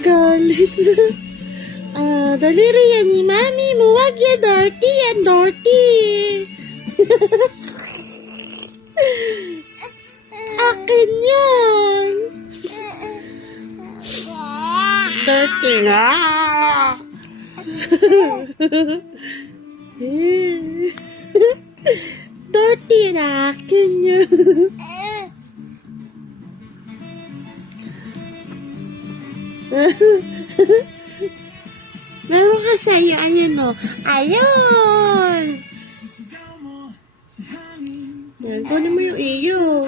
Galit na. Daliri yan ni Mami mo. Wag yan, Dorty. Yan, Dorty. Akin yan. Dirty na. Dirty na akin yan. Meron ka sa'yo. Ayan o. Ayun. Yan. Kunin mo yung iyo.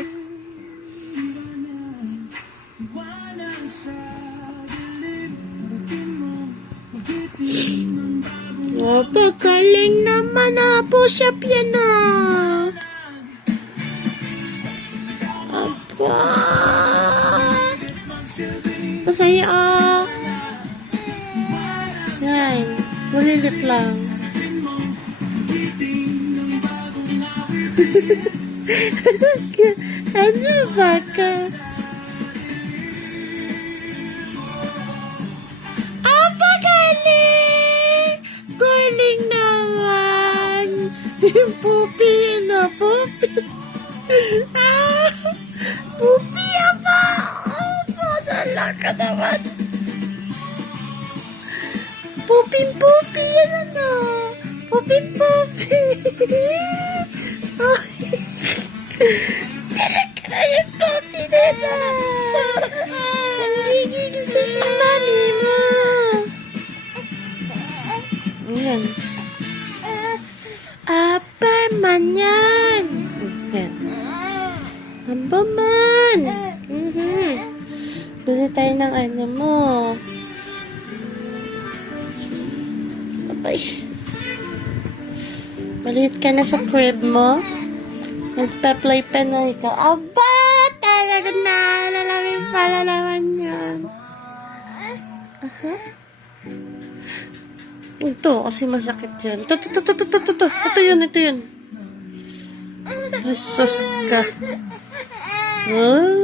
Oh, pagaling naman na. Push up yan na. Aba. Ito sa'yo oh. Yan. Bulilit lang. Ano ba ka? Galing naman. Pupi na, pupi. Pupi apa? Padala ka naman. Pupi yan ano. Pupi. Talaga na yung pupi nila. Hindi sa si mami mo. Ayan. Apa man yan? Ayan. Amba man. Bili tayo ng ano mo. Abay. Maliit ka na sa crib mo. Nagpa-play pa na ikaw. Aba! Talaga naalalamin pala naman yan. Ito, kasi masakit yan. Ito. Ito yun. Ay, sus ka. Oh.